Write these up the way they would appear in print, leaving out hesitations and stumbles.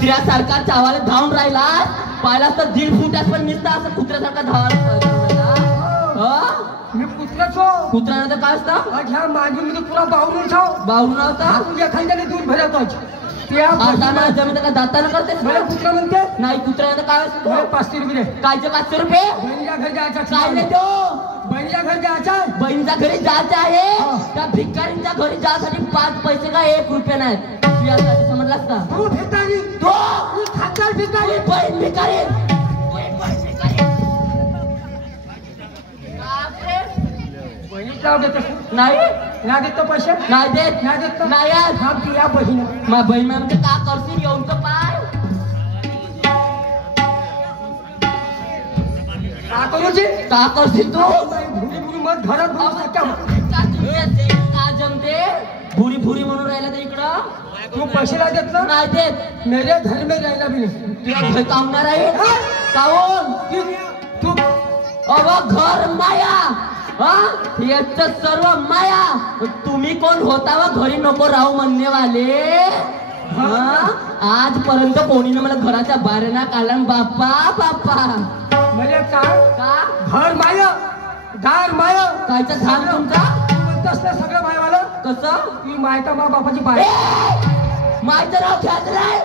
कुत्र्यासारखा चावाला धावून राहिला पाहिला तर 1.5 फुटात पण निसता असं कुत्र्यासारखा धावायला मी कुत्राच हो. कुत्र्यानं तर काय असतं ह्या माझी मध्ये पुरा बावरून छाव बावरून होता तुझ्या खांद्याने दूध भरत त्या आता जमीन का दाताना करते मला कुत्रा म्हणते नाही कुत्र्यानं काय असतं 500 रुपये कायचे 500 रुपये बहिणीच्या घर जायचं काय नाही तो बहिणीच्या घर जायचं बहिणीच्या घरी जायचं आहे त्या भिकारींच्या घरी जायसाठी 5 पैसे का 1 रुपया नाहीत यासाठी समजलास का तू भिकारी तो खातार भिकारी बहीण भिकारी बहिणीचा देत नाही ना देतो पैसे नाही देत ना देत नाही थांब या बहीण मग बहीण म्हणजे का करशील येऊन तर पाय का करूची का करशील तू भुरी भुरी मत घरात का जमते भुरी भुरी म्हणून राहिला तर इकडं तू पैसे नाही देत ना नाही देत मेरे घर में राहिला बी तुला घर कामणार आहे काऊन तू अव घर माया हा याच सर्व माया तुम्ही कोण होता व घरी नको राहू म्हणणे वाले आजपर्यंत कोणीने मला घराच्या बाहेर ना काढला बाप्पा बाप्पा म्हणजे काय का घर माया दार माया कायचं झाड तुमचा म्हणतस ना सगळं मायवालं कसं ती मायका मा बापाची बाय मायचं नाव घ्यायचं नाही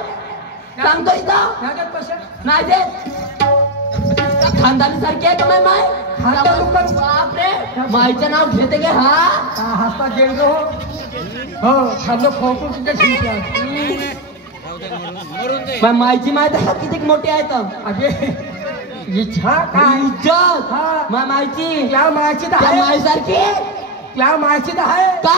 सांगतो इथं नाही देत पैसे नाही देत खानदानी सारखी आहे का माय बापरे मायचं नाव घेते गे हा हसता गेलो हो खाल्लं खोकून तुझ्या झिंकला मायची माय तर किती मोठी आहे तर अगे इच्छा काय इज्जत मायची त्या मायची तर त्या मायसारखी त्या मायची तर आहे का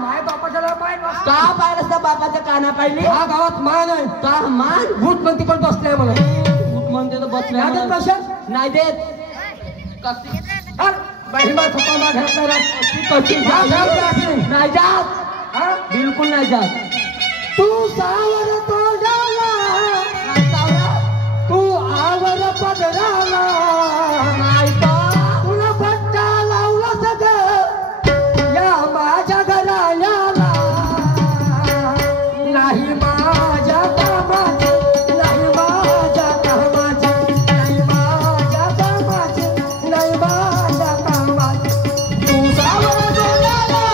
माय बापाच्या पाहिजे का पाहिलं असता बापाच्या काना पाहिली हा गावात मान आहे का मान भूत म्हणती पण बसलाय मला भूत म्हणते तर बसलाय नाही देत पैसे नाही देत बहिमा थप्पा मा घरात नाही जात बिलकुल नाही जात तू सावर तोडाला तू आवर पदराला नाही तुला पट्टा लावला सगळं या माझ्या घराला नाही माझ्या कामाची नाही माझ्या कामाची नाही माझ्या कामाची नाही माझ्या कामाची तू सावर तोडाला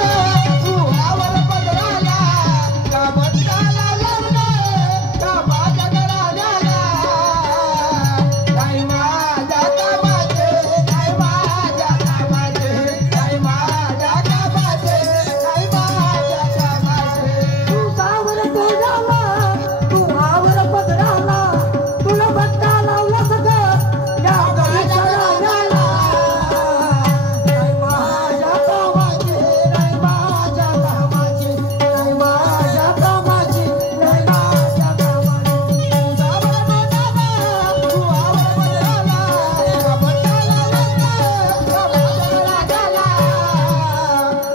तू आवर पदराला का पट्टा लावला का माझ्या घराला नाही माझ्या कामाचे नाही माझ्या कामाचे नाही माझ्या कामाचे नाही माझ्या कामाचे तू सावर तोडाला तू आवर पदराला तुला बट्टा लावला सगळं या घराला नाही माझ्या कामाचे नाही माझ्या कामाचे नाही माझ्या कामाचे नाही माझ्या कामाचे तू सावर तोडाला तू आवर पदराला का बट्टा लावला का माझ्या घराला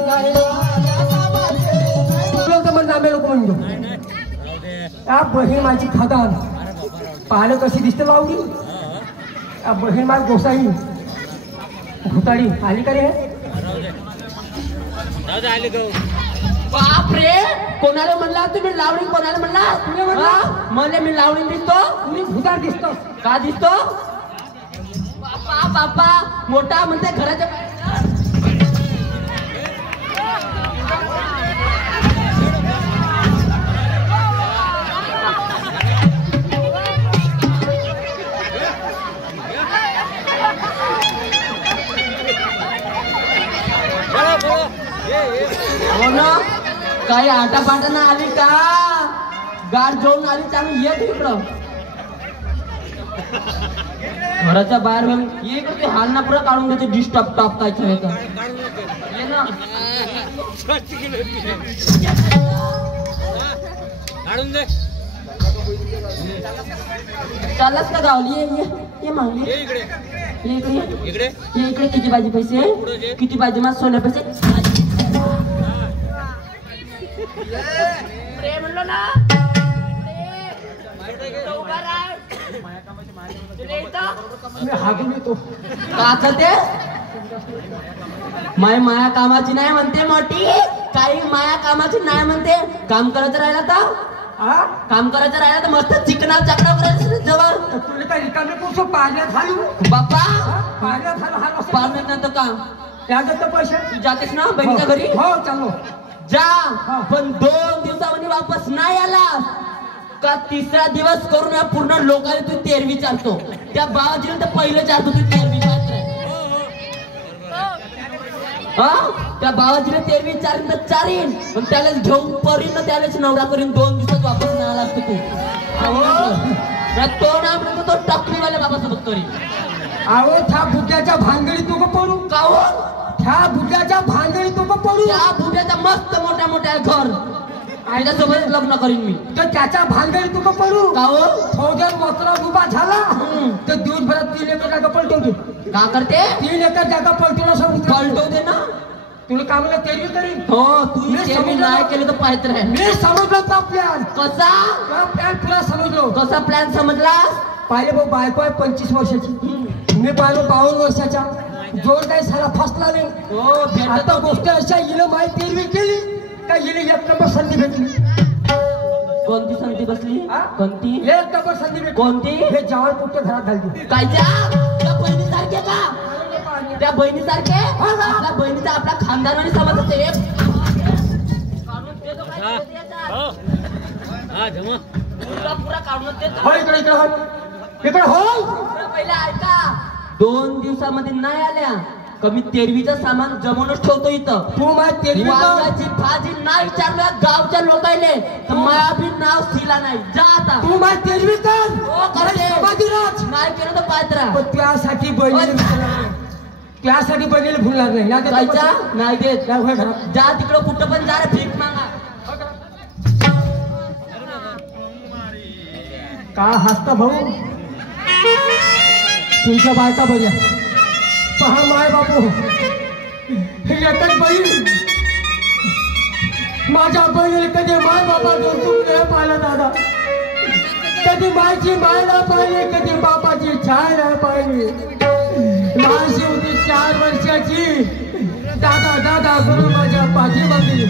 नाही माझ्या कामाचे लोक तर म्हणणार आम्ही लोक म्हणतो या बहीण माझी खादान पाहिलं कशी दिसते लावडी या बहीण माझ गोसाई भुताडी आली का रे बापरे कोणाला म्हणला तुम्ही लावणी कोणाला म्हणला मला मी लावणी दिसतो तुम्ही भुतार दिसतो का दिसतो बापा बापा मोठा म्हणते घराच्या हो ना काही आटापाटानं आली का गाठ घेऊन आली चांगली येत इकडं घराच्या बाहेर ये ते हाल ना पुढे काढून देते डिस्टर्ब टापतायचं आहे का ये ना चाललास का गावली ये मागली ये इकडे किती पाहिजे पैसे किती पाहिजे माझ सोन्या पैसे म्हणलो ना हागून येतो का ते माया कामाची नाही म्हणते मोठी काही माया कामाची नाही म्हणते काम करत राहिला तर हा काम करायचं राहिलं तर मस्त चिकना चकना करायचं जवळ. तुला काय रिकामे कोसो पाण्यात घालू बाप्पा पाण्यात घालू हा पाण्यात नंतर काम त्याचं पैसे तू जातेस ना बहिणीच्या घरी. हो चालू जा पण 2 दिवसामध्ये वापस नाही आला का 3रा दिवस करून या पूर्ण लोकांना तू तेर विचारतो. त्या बाबाजीला तर पहिलं विचारतो तू तेर विचारतो. त्या बाबाजीला तेर विचारीन तर चारीन पण त्यालाच घेऊन परीन ना त्यालाच नवरा करीन. 2 दिवसात वापस नाही आला असतो तू. तो ना म्हणतो तो टकलीवाल्या बाबासोबत करीन. अहो त्या बुड्याच्या भानगडी तू पडू काहून त्या बुड्याच्या भानगडी तू पडू. त्या बुड्याचा मस्त मोठ्या मोठ्या घर त्याच्यासोबत लग्न करीन मी. तर त्याच्या भानगडी तू पडू काहून थोडं मोकळा उभा झाला तर दिवसभरात 3 एकर जागा पलटवते. का करते 3 एकर जागा पलटवला सांगू पलटव दे ना. तुला कामाला तेरी करीन. हो तू मी नाही केलं तर पाहत राह. मी समजलो तो प्लॅन कसा प्लॅन तुला समजलो. कसा प्लॅन समजलास. पाहिले भाऊ बायको आहे 25 वर्षाची मी पाहिलो 52 वर्षाचा. जोर काही साला फसला नाही. हो आता गोष्ट अशा हिला माहिती तेरवी केली का हिला 1 नंबर संधी भेटली. कोणती संधी बसली कोणती 1 नंबर संधी भेटली. कोणती हे जावळ कुठे घरात घालते कायच्या त्या बहिणीसारखे का त्या बहिणीसारखे आपल्या बहिणीचा आपल्या खानदानाने समज असते. पुरा काढून देतो. हो इकडे हो पहिले ऐका 2 दिवसामध्ये नाही आल्या कमी तेरवीचं सामान जमवूनच ठेवतो इथं. तू माझी तेरवी वांग्याची भाजी नाही विचारलं गावच्या लोकांले तर मला बी नाव शिला नाही. जा आता तू माझी तेरवी कर. हो करते समाधीराज नाही केलं तर पात्रा पण त्यासाठी बहिणीला भुलणार नाही. जायचा नाही देत. घरात जा तिकडं कुठं पण जा रे भीक मागा. का हसता भाऊ तुमच्या बायका बघ्या पहा माय बापू हे एकच बहीण माझ्या बहिणीला कधी माय बाबा चूक नाही पाहिलं दादा. कधी मायची माय नाही पाहिली कधी बापाची छाय नाही पाहिली. माझी होती 4 वर्षाची दादा दादा करून माझ्या पाठी बांधली.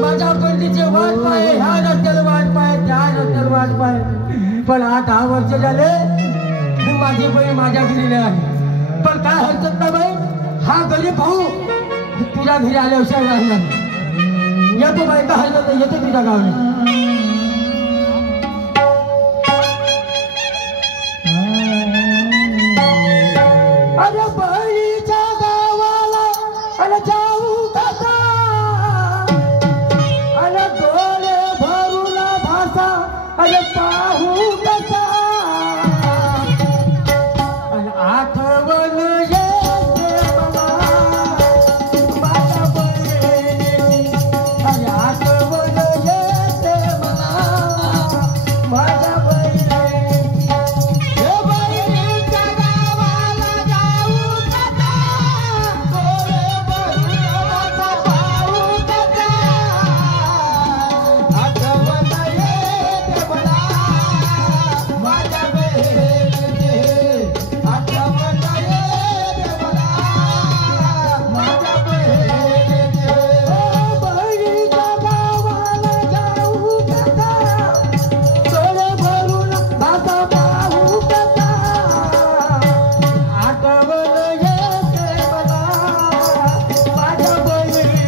माझ्या बहिणीचे वाट पाय ह्या रस्त्याला वाट पाय त्या रस्त्याला वाट पाय. पण 8 वर्ष झाले माझी बहीण माझ्या घरी नाही आली. पण काय हरकत नाही बाई हा गरीब भाऊ तुझ्या घरी आल्याशिवाय राहणार. येतो बाई का हरकत नाही येतो तुझ्या गावाने. अरे बहिणीच्या गावाला अरे जाऊ कसा अरे डोळे भरून भासा अरे पाहू कसा अरे आठवण येते मला माझ्या बहिणीची. अरे आठवण येते मला माझ्या बहिणीची. हे बहिणीच्या गावाला जाऊ कसा डोळे भरून भासा पाहू कसा आठवण येते मला माझ्या बहिणीची. आठवण येते मला माझ्या बहिणीची. ओ बहिणीच्या गावाला जाऊ कसा डोळे भरून भासा पाहू कसा आठवण येते मला माझ्या बहिणीची.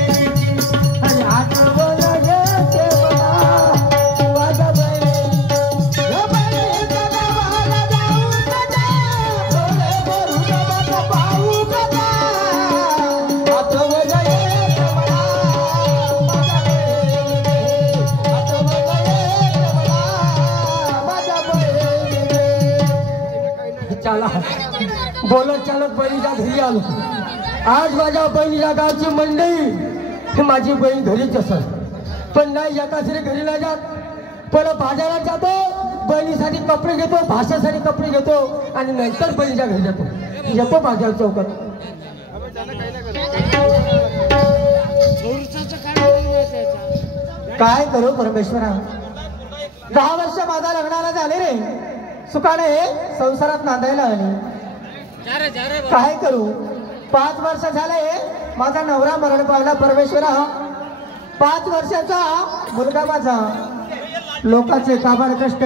अरे आठवण येते मला माझ्या बहिणीची. या बहिणीच्या गावाला जाऊ कसा डोळे भरून भासा पाहू कसा आठवण येते मला माझ्या बहिणीची. आठवण येते मला माझ्या बहिणीची. चला बोलत चालत बहिणीच्या घरी आलो. आज माझ्या बहिणीच्या गावची मंडळी माझी बहीण घरीच असत पण नाही एकाच घरी नाही जात. पहिलं बाजारात जातो बहिणीसाठी कपडे घेतो भाषासाठी कपडे घेतो आणि नंतर बहिणीच्या घरी जातो. येतो बाजार चौकात. काय करू परमेश्वरा 10 वर्ष माझा लग्नाला झाले रे सुखाने संसारात नांदायला आले. काय करू 5 वर्ष झाले माझा नवरा मरण पावला परमेश्वरा. 5 वर्षाचा मुलगा माझा लोकांचे काबार कष्ट